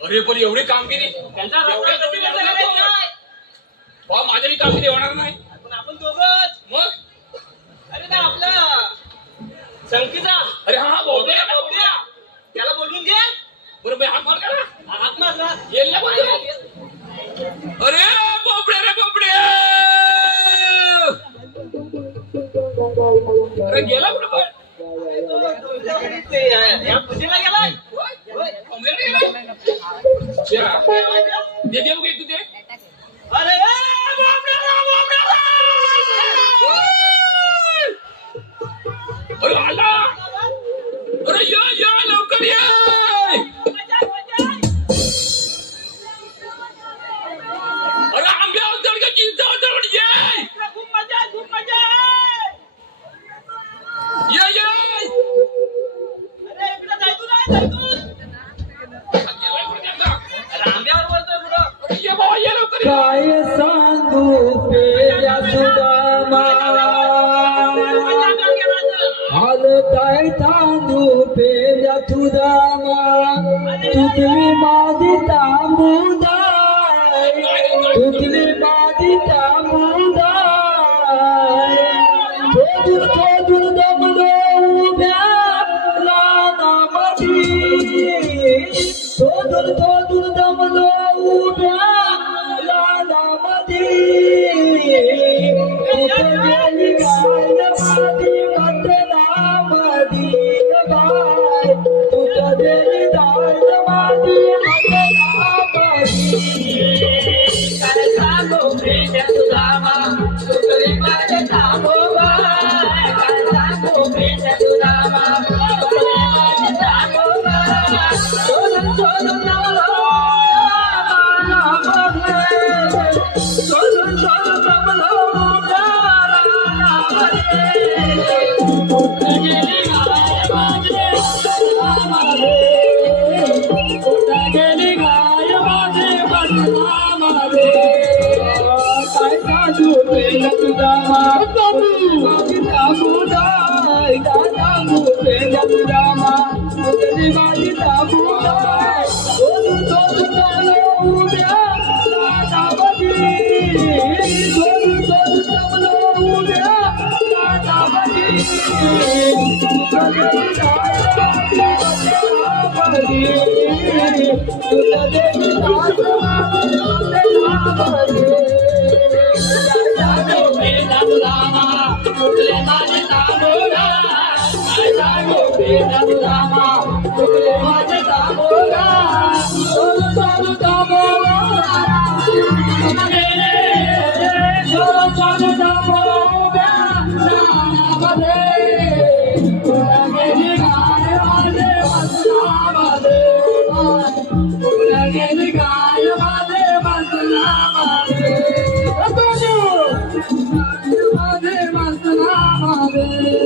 अरे पण एवढी कामगिरी माझ्याही कामगिरी होणार नाही. पण आपण दोघच मग अरे ना आपला संकीचा अरे हा बोबड्या त्याला बोलून घे. बरोबर हात मार करा. हात मार ना. येल्ला बोल. अरे बोबड्या रे बोबड्या. अरे गेला बरोबर. या पूजेला गेलाय. दे दे बघ तू दे. अरे अरे आला. अरे या लवकर या. अरे आंब्या उचल का चिंचा उचल ये. खूप मजा ये. अरे इकडे जायतू नाही आंब्यावर बोलतोय पुढं. ये बाबा ये लवकर. काय सांगू पेल्या सुदामा हालताय तांदू पेल्या सुदामा तुझी माझी तांबूदाय तुझी माझी तांबूदाय थोडून दमलो उभ्या रानामधी थोडून दमलो उभ्या रानामधी गेली गाय माझी मतनामधी बाय तुझं गेली गाय माझी मतनामधी काय सांगू प्रेम सुदामा तुझे माझे तांबूबाय. काय सांगू प्रेम सुदामा तुझे माझे तांबूबाय. सोडून दमलो गेली गाय माझे बदनामध्ये काय सांगू प्रेम तुझा माझी ताबुदाय काय सांगू प्रेम तुझा माझी ताबुदाय सोडून उद्या रानामधी सोडून उद्या रानामधी तुझं देवी तुझे माझे तांबूबाय. काय सांगू प्रेम सुदामा तुझे माझे तांबूबाय. गेली गाय माझे बदनामध्ये माझे बदनामध्ये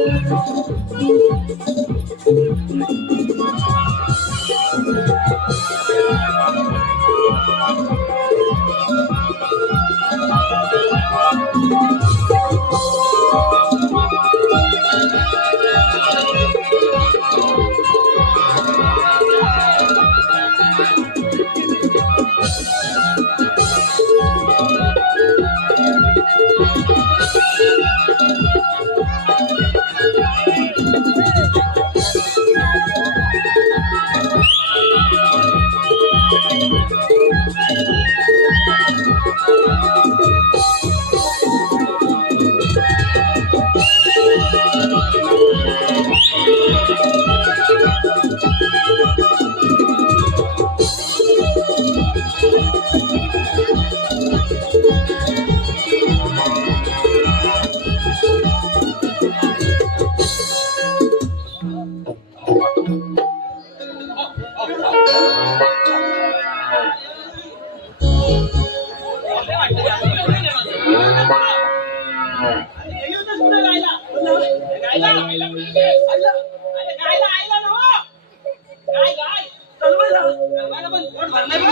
मला पण पोट भरणार बा.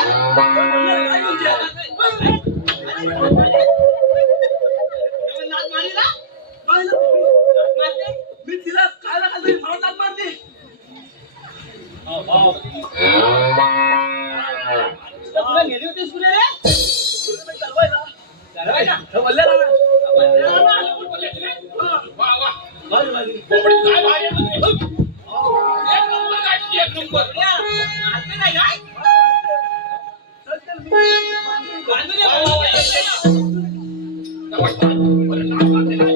काय म्हणते? नवीन लाथ मारली ना? काय झालं? लाथ मारते? मी तिला खायला घालतोय, मला दात मारते. तर तुला नेली होतीस कुठे रे? चालवायला. चालवायला? हे वल्ल्याला ना. वल्ल्याला ना? वा वा भारी, भारी. कोंबडी काय भारी आहे म्हणजे. एक नंबर काय एक नंबर या, मारते नाही काय? चल, चल, मी- बांधून ये, बांधून ये. नमस्कार. बरं, नाक मारते काय?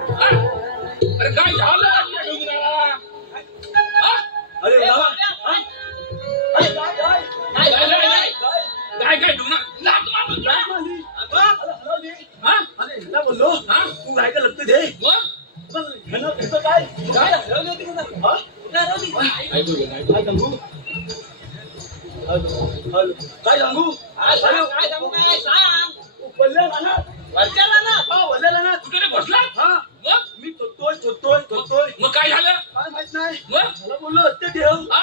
अरे काय झालं आपल्या डोंगराला? हा? अरे बाबा, हा? काय? काय झालं? काय काय डोंगरा? लाथ मारतो तुला? लाथ मारली. अरे, हलवली. हा? अरे, हिला बोललो, हा? तू काय का लग्न दे. मग? पण ह्यानं इथं काय? काय हरवली होती का? हा? कुठे हरवली? ऐकू घे, ऐकू. काय सांगू? हॅलो. काय सांगू? काय सांगू काय? सांग. वल्ल्याला ना. वरच्याला ना? हा, वल्ल्याला ना. तू तिथे बसला? हा, मग? मी थोतोय. मग काय झालं? काय माहित नाही. मग? मला बोललो ते ठेव. हा?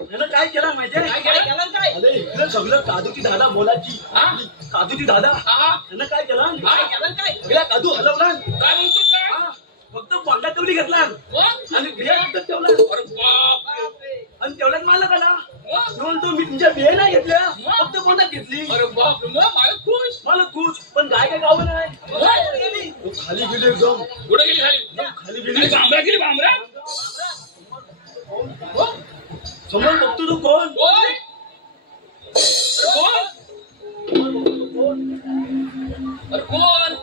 ह्यानं काय केलं माहितीये? काय काय केलं? केलं काय? अरे इकडे सगळं काजूची झाडा बोलाची. हा? काजूची झाडा. हा? ह्यानं काय केलं? काय केलं काय? सगळ्या काजू हलवला. काय म्हणतो काय? हा, फक्त कोंडा तेवढी घेतला मग? आणि बिया फक्त ठेवला अरे बाप. बापरे. आणि तेवढ्यात मारला त्याला. मग? मी म्हणतो मी तुमच्या बिया नाही घेतल्या, फक्त कोंडा घेतली. अरे बाप. मग मला खुश. मला खुश, पण गाय काय गावं नाही. मग? गेली. तो खाली गेली एकदम. कुठे गेली खाली? खाली अरे गेली. बांबरा गेली बांबरा? समोर बघतो तू कोण? कोण? कोण? अरे कोण?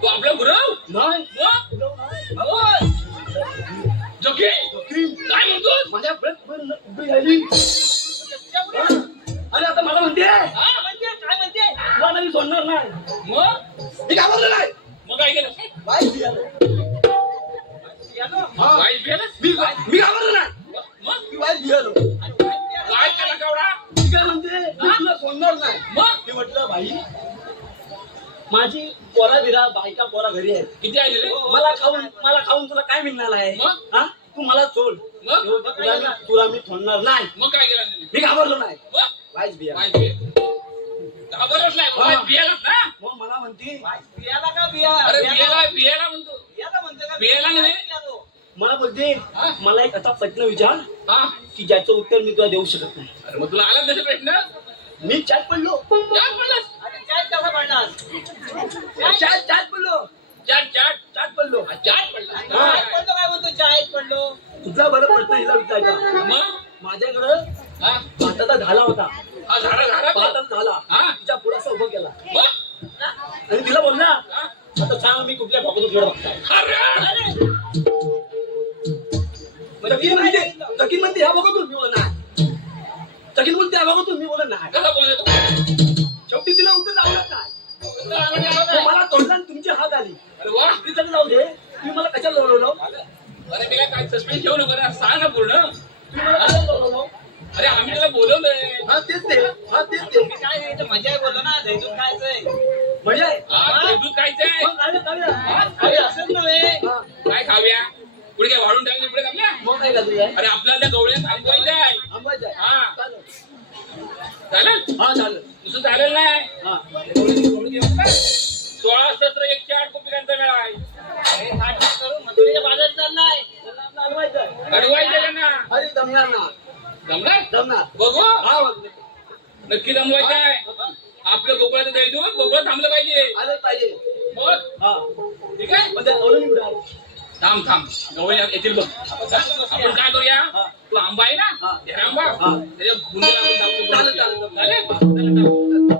तू आपला गुरव? नाही. मग? कोण? जकी? जखी. काय म्हणतो? माझ्या ब्रेक उभी राहिली. आणि आता मला म्हणते हा? काय म्हणते? तुला नाही सोडणार नाही. मग? मी घाबरलो नाही. मग काय केलं? बाई बियाणं. हा. वाईट गेलं? मी घाबरलो नाही. मग? मी वाईट बियालो. काय केलं केवढा? मी काय म्हणते मी तुला सोडणार नाही. मग? मी म्हटलं भाई माझी पोरा बिरा बायका पोरा घरी आहेत. किती आले रे? मला खाऊन तुला काय मिळणार आहे? मग? हा? तू मला सोड. मग? तुला मी सोडणार नाही. मग काय केलं त्यांनी? मी घाबरलो नाही. मग? वाईट बिया. वाईट गेलं. घाबरलंच नाही. वाईट बियालाच ना? मग मला म्हणते बियाला का बिया? अरे बियाला बियाला म्हणतो. बियाला म्हणते का? बियाला नाही. बियालो. मला बोलते हा? मला एक असा प्रश्न विचार हा? की ज्याचं उत्तर मी तुला देऊ शकत नाही. अरे मग तुला आला तसं प्रश्न? मी चाट पडलो. काय म्हणलास? अरे काय कसा पडलास? चाट पडलो. चाट पडलो. चाट पडला. चाळीत पडलो काय म्हणतो? चाळीत पडलो. तुझा बरं प्रश्न हिला विचारायचा. मग? माझ्याकडं हा? भाताचा झाला होता. हा, झाडा. भाताचा झाला. हा? तिच्या पुढासा उभं केला मग? आणि तिला बोलला हा? आता सांग मी कुठल्या भागातून खेळ बघताय. अरे! तकीन म्हणते ह्या भागातून मी बोलत नाही. तकीन म्हणते ह्या भागातून मी बोलत नाही. कसं बोलतो? शेवटी तिला उत्तर लावलं नाही. उत्तर आलं नाही, आलं नाही. मला तोंडात आणि तुमची हात आली. अरे वा. तिचं जाऊ दे. तुम्ही मला कशाला बोलवलं? अरे मी काय सस्पेन्स ठेवू नको ना, सांग ना पूर्ण. तुम्ही मला कशाला बोलवलं? अरे आम्ही त्याला बोलवलंय. हा तेच ते. मी काय नाही, इथं मजा आहे बोललो ना, झैतून खायचंय. म्हणजे हा, दूध खायचंय. मग खाऊया. अरे असंच नव्हे. हा, काय खाऊया? पुढे काय वाढून टाकलं पुढे थांबल्या? मग काय खाल्लंय? अरे आपल्याला त्या गवळ्यात थांबवायचं आहे. आंबाचं आहे. हा. चालेल. चालेल? हा चालेल. नुसतं चालेल नाही. हा 16 सत्र 108 कोपिकांचा मेळा आहे. हे थाट करून मजुरीच्या बाजारात चाललाय. त्यांना आपलं हलवायचं आहे. अडवायचं त्यांना. अरे जमणार ना. जमणार? बघू. हा बघ. नक्की जमवायचं आहे. आपलं गोकुळाचं दैदूत गोकुळात थांबलं पाहिजे. आलं पाहिजे. मग हा ठीक आहे पण त्या गवळणी कुठे आहे? थांब थांब गवळी येतील बघ आपण काय करूया तू आंबा आहे ना हे आंबा त्याच्या बुंदीला आपण टाकून चालेल, बघूया. चालेल. चालेल? चालेल.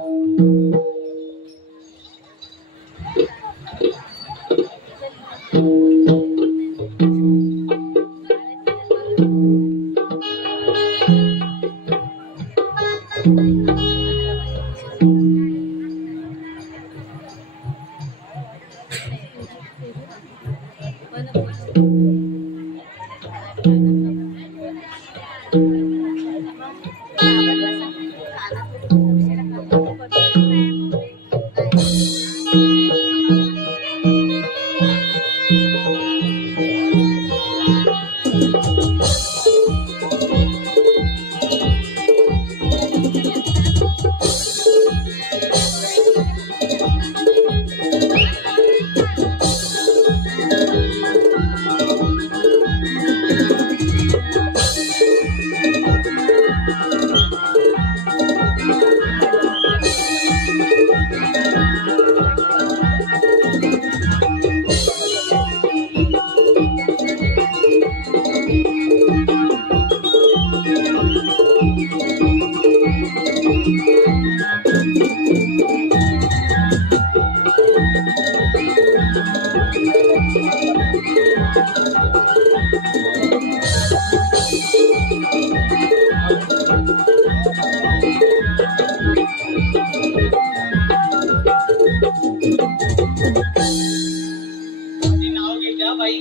आधी नाव घेत्या बाई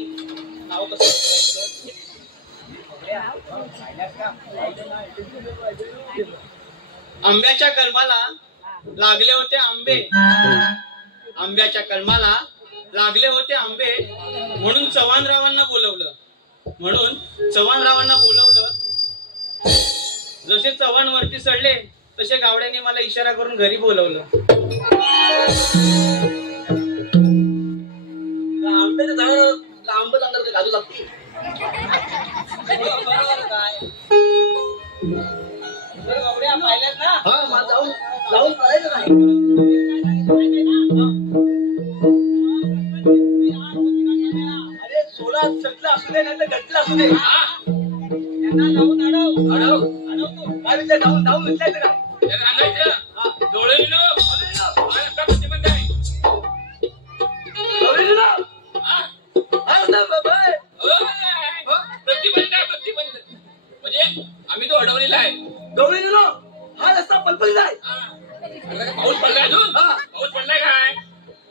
नाव कसं आंब्याच्या कलमाला लागले होते आंबे आंब्याच्या कलमाला लागले होते आंबे म्हणून चव्हाणरावांना बोलवलं जसे चव्हाण वरती चढले तसे गावड्याने मला इशारा करून घरी बोलवलं आंब्याच्या झाडाला आंबट अंगाला घालू लागते. गावड्या पाहिल्यात ना हा मला जाऊन जाऊन करायचं नाही. अरे सोला चटला असू दे नाही तर गटला असू दे. त्यांना जाऊन अडव तू काय विचार जाऊन जाऊन विचारायचं काय? त्याला सांगायचं डोळे प्रतिबंध आहे गवळणी ना? हा? हा ना बाबा. प्रतिबंध आहे प्रतिबंध म्हणजे आम्ही तो अडवलेला आहे गवळणी ना? हा रस्ता पलपलीला आहे. आता काय पाऊस पडलाय अजून हा. पाऊस पडलाय काय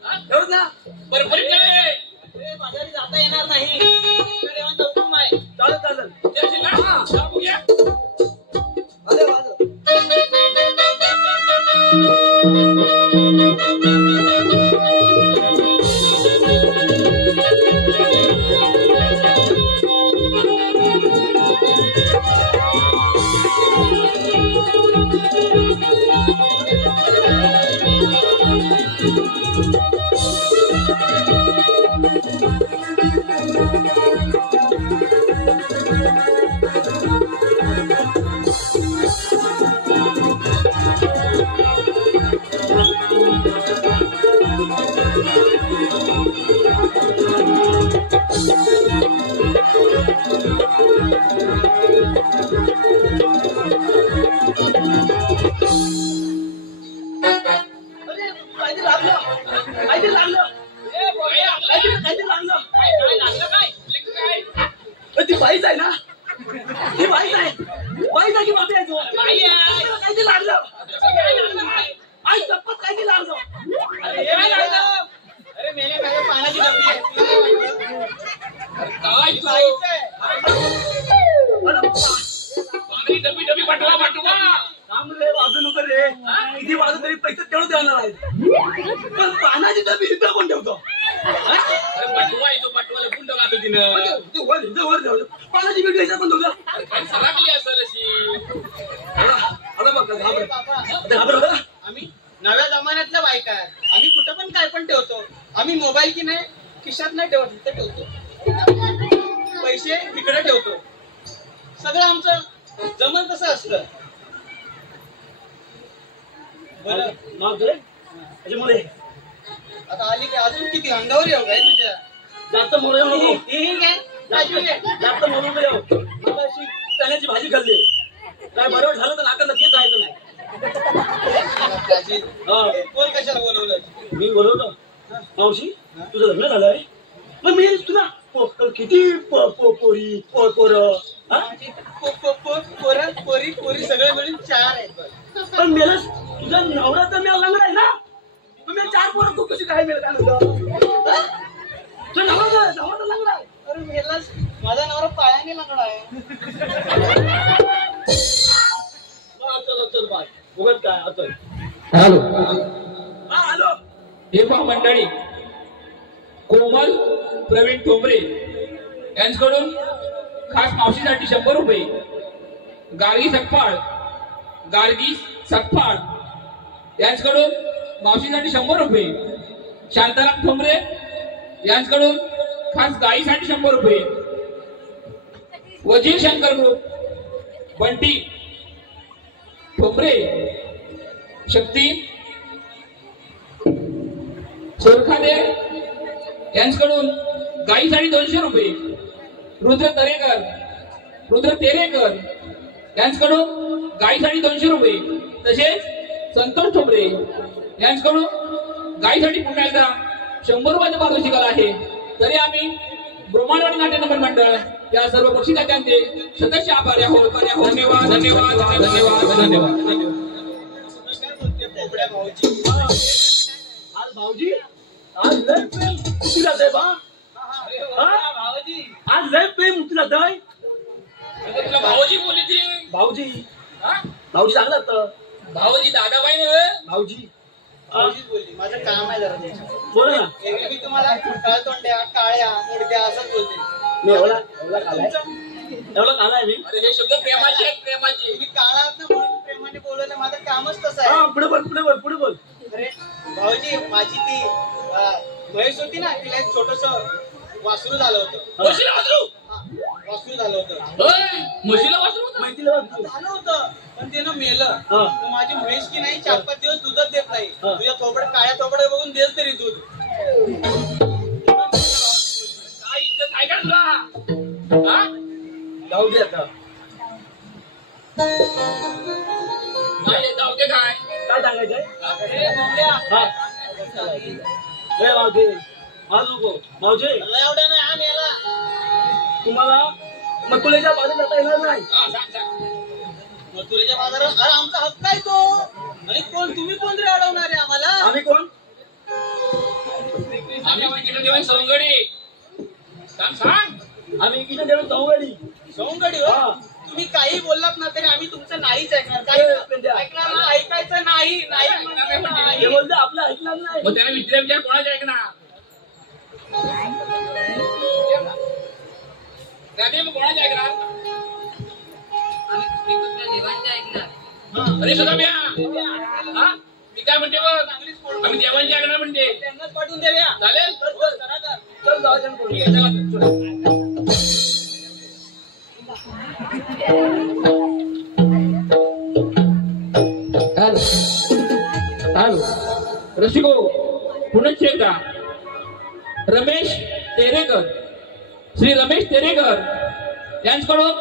हा? एवढंच ना? बरोबरीत नाही अरे बाजारी जाता येणार नाही देवांचा हुकूम आहे चालेल चालेल. ते असेल ना चला बघूया अरे वाजव. अरे काहीतरी लागलं. काहीतरी लागलं. ए, बोलूया. काहीतरी लागलं. काय लागलं काय काय अरे ती बाईच आहे ना? ती बाईच आहे. बाईच आहे की बापी आहे तो? बाई आहे. काहीतरी लागलं. काय लागलं काय आई शपथ काहीतरी लागलं. अरे हे काय लागलं अरे मेले मेले पाण्याची डबी आहे काय तू बाईचं आहे. अरे पाणी डबी डबी पाठवा पाठवा थांब रे वाजू नको रे. किती वाजू तरी पैसे तेवढं देणार आहेत. पण पानाची डबी इथं कोण ठेवतो? अरे पाठवा येतो पाठवायला गुंड घालतो तिनं ते वर ठेवतो. पानाची बिडी याच्यात पण ठेवतो. अरे काय सरकली असेल अशी अरे बाबा घाबर. बाबा, घाबर बघा. आम्ही नव्या जमान्यातल्या बायका आहे. आम्ही कुठं पण काय पण ठेवतो आम्ही मोबाईल की नाही खिशात नाही ठेवत इथं ठेवतो पैसे इकडे ठेवतो सगळं आमचं जमल तसं असतं बरं माफ करे त्याच्यामुळे आता आली की अजून किती अंगावर येऊ काय तुझ्या जास्त मोरं नको ठीक आहे राजू ये. जास्त मोरं नको येऊ. मला अशी चण्याची भाजी खाल्ली काय बरोबर झालं तर नाका नक्कीच जायचं नाही राजी, हा कोण कशाला बोलवलं मी बोलवतो मावशी तुझं लग्न झालंय मग मी तुला किती पोरी पोरं हा? पोरं पोरी पोरी सगळे मिळून 4 आहेत बघ. पण मेला तुझा नवरा तर मी लग्न आहे ना मग मी 4 पोरं तू कशी काय मिळत काय तुझा नवरा तर लग्न आहे अरे मेलाच माझा नवरा पायाने लंगडा आहे चल चल बाय उगत काय आता हॅलो हा हॅलो हे पहा मंडळी कोमल प्रवीण ठोंबरे यांच्याकडून खास मावशीसाठी 100 रुपये गार्गी सकपाळ यांच्याकडून मावशीसाठी 100 रुपये शांताराम ठोंबरे यांच्याकडून खास गाईसाठी 100 रुपये वजीर शंकर ग्रुप बंटी ठोंबरे शक्ती सोरखादे यांच्याकडून गाईसाठी 200 रुपये रुद्र तेरेकर यांच्याकडून गाईसाठी 200 रुपये तसेच संतोष ठोंबरे यांच्याकडून गाईसाठी पुन्हा एकदा 100 रुपयाचं पारितोषिक आहे. तरी आम्ही ब्रह्मांडवाडी नाट्य नंबर मंडळ या सर्व बक्षिसात्यांचे सदस्य आभारी आहोत. धन्यवाद धन्यवाद धन्यवाद धन्यवाद बोबड्या भाऊजी आज भाऊजी आज लय प्रेम तुला दे बा भाऊजी आज लय प्रेम तुला दय तुला भाऊजी बोलली ती भाऊजी हा? भाऊजी चांगला तर भाऊजी दादाबाई नव्हे भाऊजी भाऊजीच बोलली माझं काम आहे जरा ते. बोल ना एरवी मी तुम्हाला तोंड्या काळ्या मुडक्या असंच बोलते मी एवढा कालाय मी अरे हे शब्द प्रेमाचे आहेत प्रेमाचे. तुम्ही काळा आहात ना म्हणून प्रेमाने बोलवलं माझं कामच तसं आहे हा पुढे बोल अरे भाऊजी माझी ती म्हैस होती ना तिला एक छोटस वासरू झालं होतं म्हशीला वासरू हा, वासरू झालं होतं होय, म्हशीला वासरू होतं? माहितीला बघ झालं होतं पण ते ना मेलं हा. तर माझी म्हैस की नाही 4-5 दिवस दूधच देत नाही हा. तुझ्या काळ्या थोबड्या बघून देल तरी दूध काय इज्जत आहे का तुला हा? जाऊ दे आता नाही जाऊ दे काय काय सांगायचंय अरे बोबड्या, हा लय मावते आज नको मावजे मला एवढं नाही हा मेला तुम्हाला मकुलेच्या बाजूला जाता येणार नाही हा, सांग मथुरेच्या बाजारात अरे आमचा हक्क आहे तो आणि तुम्ही कोण रे अडवणार आहे आम्हाला आम्ही कोण आम्ही तिकीट देऊन सवंगडी सांग आम्ही किती देऊन चौगडी सवंगडी हा. हो तुम्ही काही बोललात ना तरी आम्ही तुमचं नाहीच ऐकणार काय ऐकणार ना ऐकायचं नाही नाही म्हणजे हे नाही. बोलते आपलं ऐकणार नाही मग त्याला विचार कोणाचे ऐकणार राधे मग कोणाचे ऐकणार अरे सदा म्या हा मी काय म्हणते बघ आम्ही देवांचे ऐकणार म्हणते त्यांनाच पाठवून द्या चालेल करा का? चल जाऊ दे ना. ठीक आहे, चला. हॅलो रसिको पुनश्च एकदा रमेश तेरेकर श्री रमेश तेरेकर यांच्याकडून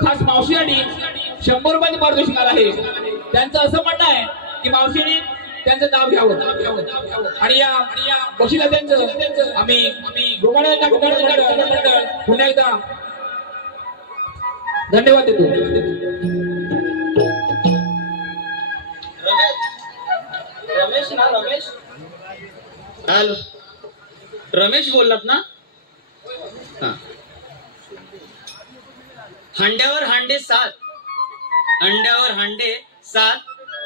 खास मावशीसाठी 100 रुपयाचे पारितोषिक आहे. त्यांचं असं म्हणणं आहे की मावशीने त्यांचं नाव घ्यावं आणि या बक्षिला त्यांचं आम्ही पुन्हा एकदा धन्यवाद देतो. रमेश ना रमेश हॅलो रमेश बोललात ना हा. हांड्यावर हांडे 7 अंड्यावर हांडे 7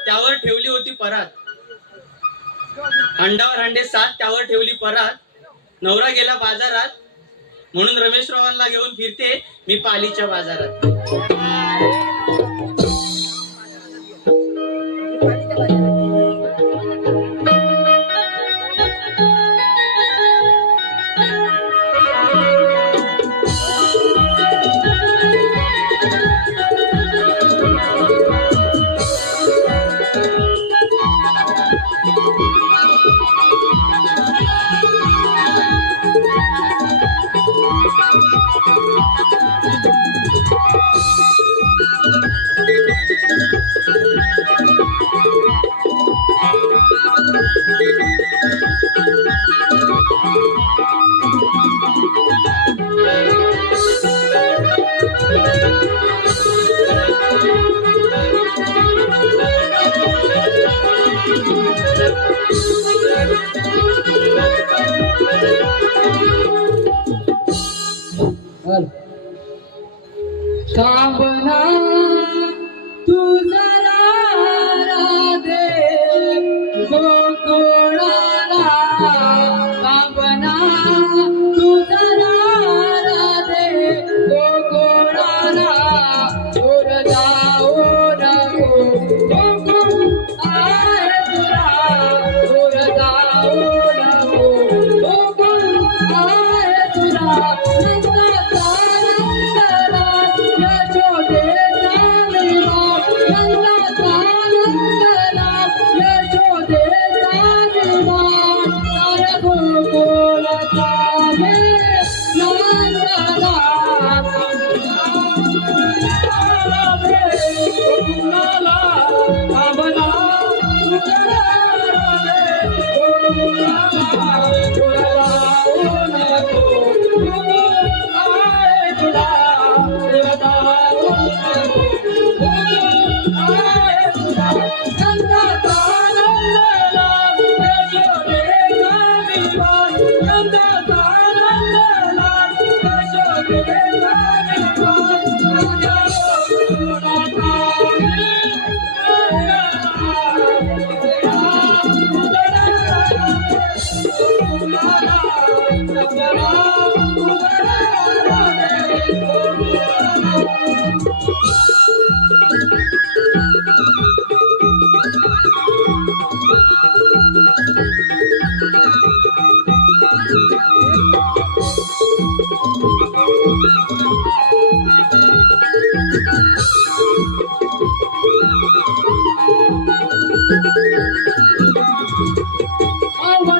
त्यावर ठेवली होती परात अंड्यावर हांडे 7 त्यावर ठेवली परात नवरा गेला बाजारात म्हणून रमेशरावांना घेऊन फिरते मी पालीच्या बाजारात थांबना तू जरा राधे गोकुळाला थांबना तू जरा राधे गोकुळाला दूर जाऊ नको गोकुळ आहे तुला दूर जाऊ नको गोकुळ आहे तुला नंदाचा नंदला यशोदेचा निवास नंदाचा नंदला यशोदेचा निवास साऱ्या गोकुळाचा हे नंदला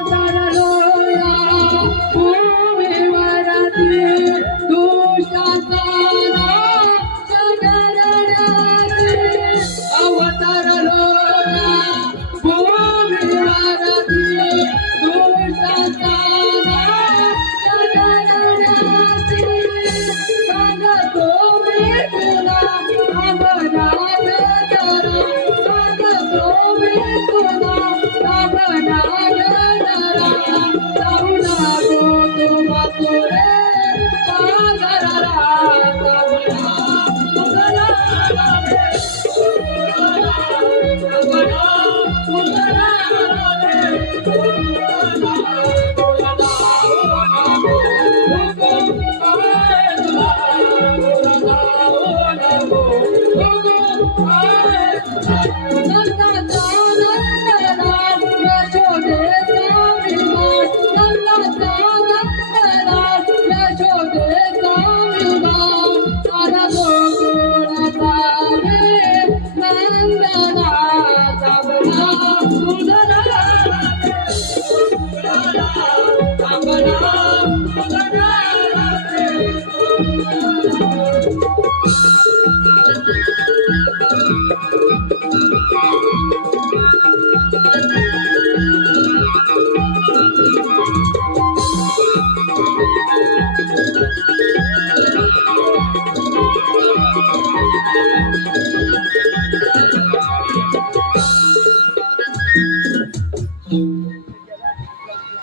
अवतरलोया भूमीवरती दुष्टाचा नाश करण्याची अवतरलोया भूमीवरती दुष्टाचा नाश करण्याची सांगतो मी तुला अमरात जरा सांगतो मी तुला अमरात जरा जाऊ नको तू मातुरे सागराला जाऊ नको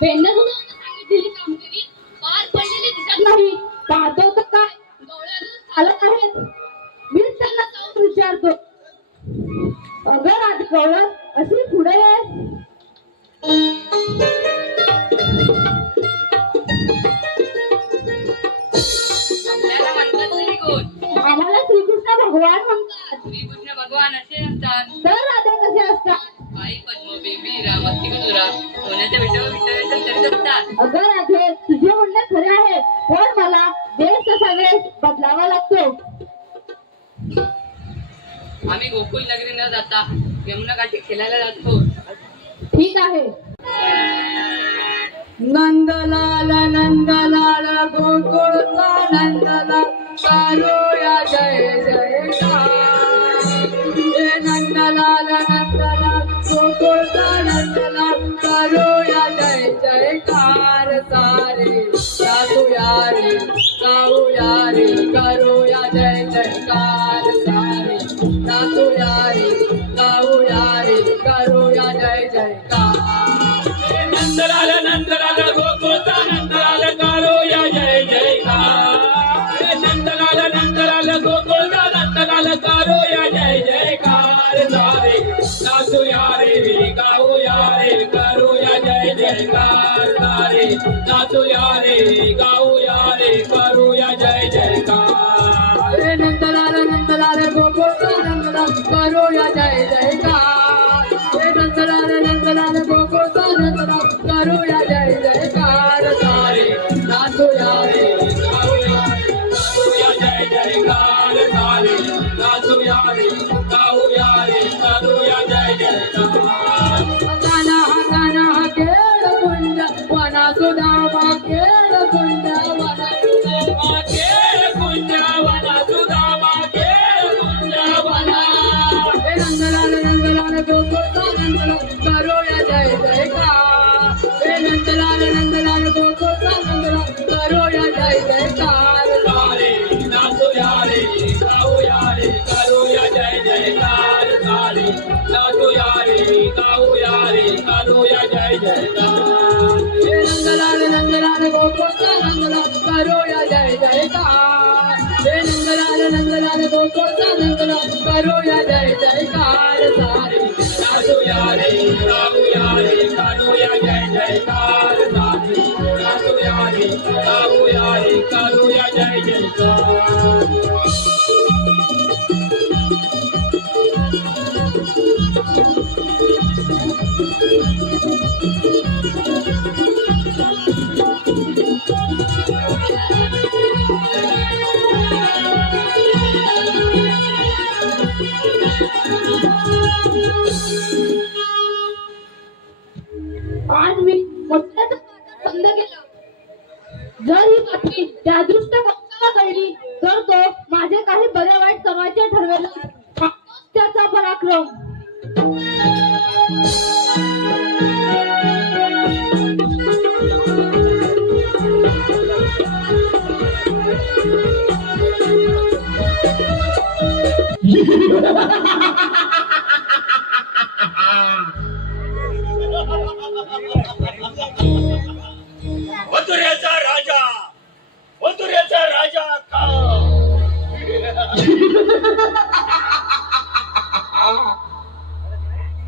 पेंडा सांगितलेली कामगिरी पार पडलेली दिसत नाही. पाहतो तर काय डोळ्यातून चालत आहेत. मीच त्यांना जाऊन विचारतो, अगं राजकौळ अशी पुढे ये. आपल्याला म्हणतात तरी कोण? आम्हाला श्रीकृष्ण भगवान म्हणतात. श्रीकृष्ण भगवान असे असतात. तर राधा कसे असतात? आई पद्मोबी मीरा भक्ती मधुरा होण्याच्या विषयावर विचारायचं चरित्र असतात. अगं राधे तुझे म्हणणे खरे आहे, पण मला देश तसा वेळ बदलावा लागतो. आम्ही गोकुळ नगरी न जाता यमुना काठी खेळायला जातो. ठीक आहे. नंदलाल नंदलाल गोकुळचा नंदलाल करूया जय जयकार हे नंदलाल नंदलाल गोकुळचा नंदलाल करूया जय जयकार सारे गाऊया रे गाऊया रे करूया जय जयकार सारे गाऊया रे गाऊया रे करूया जय जयकार नंदलाल नंदलाल गोकुळचा नंदलाल रे नाचूया रे गाऊया रे करूया जय जयकार हे नंदलाल गोकुळचा नंदलाल करूया जय जयकार हे नंदलाल गोकुळचा नंदलाल करूया जय जयकार सारे नाचूया रे गाऊया रे करूया जय जयकार सारे नाचूया रे गाऊया रे करूया जय जयकार गाना केळ कुंज वना सुदामा केळ कुंज वना केळ कुंजवना सुदामा केळ कुंजवना हे नंदलाल गोकुळचा नंदलाल करूया जय जयकार हे नंदलाल गोकुळचा नंदलाल करूया जय जयकार सारे नाचूया रे गाऊया रे करूया जय जयकार सारे नाचूया रे गाऊया रे करूया जय जयकार हे नंदलाल गोकुळचा नंदलाल करूया जय जयकार हे नंदलाल गोकुळचा नंदलाल करूया जय जयकार सारे नाचूया रे गाऊया रे करूया जय जयकार सारे नाचूया रे गाऊया रे करूया जय जयकार आज मी मोठ्याच बंद केलं. जर ही बातमी त्या दृष्ट कंसाला कळली तर तो माझे काही बरे वाईट समाचार ठरवेल. त्याचा पराक्रम. मथुरेचा राजा का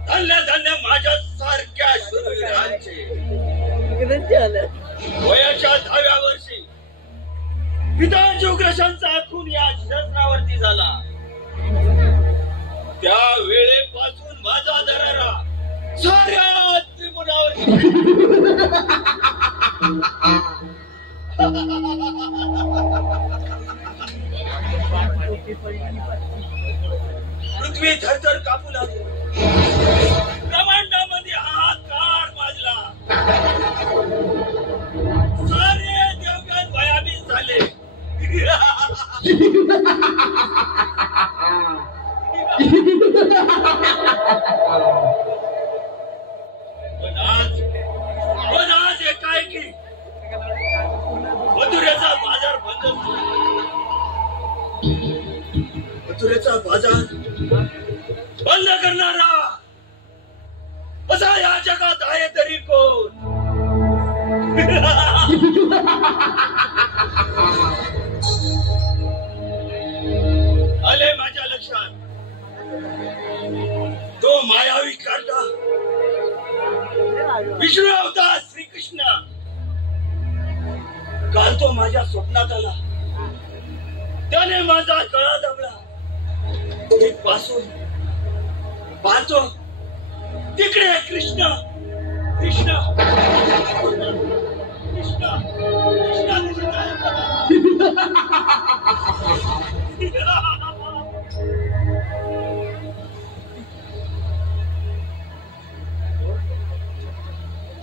धन्य धन्य माझ्या सारख्या शूरवीरांचे वयाच्या 10व्या वर्षी पितांच्या उग्रशांचा खून या शस्त्रावरती झाला. त्या वेळेपासून माझा दरारा साऱ्या त्रिपुरावर पृथ्वी थरथर कापू लागली. ब्रह्मांडामध्ये हाहाकार माजला. सारे देवगण भयाभीत झाले. पण आज एकाएकी मथुरेचा बाजार बंद झाला. मथुरेचा बाजार बंद करणारा असा या जगात आहे तरी कोण? आले माझ्या लक्षात तो मायावी काढला विष्णू अवतार श्रीकृष्ण. काल तो माझ्या स्वप्नात आला. त्याने माझा गळा दाबला. मी पासून पाहतो तिकडे कृष्ण कृष्ण कृष्ण कृष्ण दिसत आहे.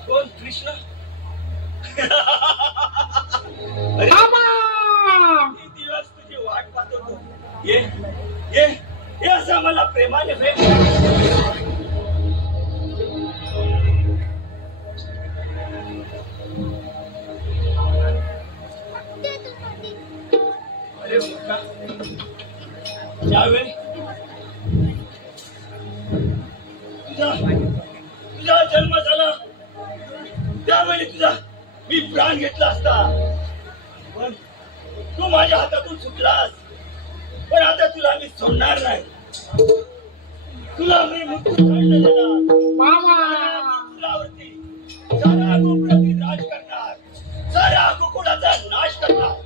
कोण कृष्ण? अरे किती दिवस तुझी वाट पाहत होतो. ये ये ये असं मला प्रेमाने भेट. अरे मोठा त्यावेळी तुझा जन्म झाला त्यावेळी तुझा मी प्राण घेतला असता. पण तू माझ्या हातातून सुटलास. पण आता तुला मी सोडणार नाही. तुला मी मुक्त देणार. तुझ्यावरती सारा गोकुळातील राज करणार. नाश करता.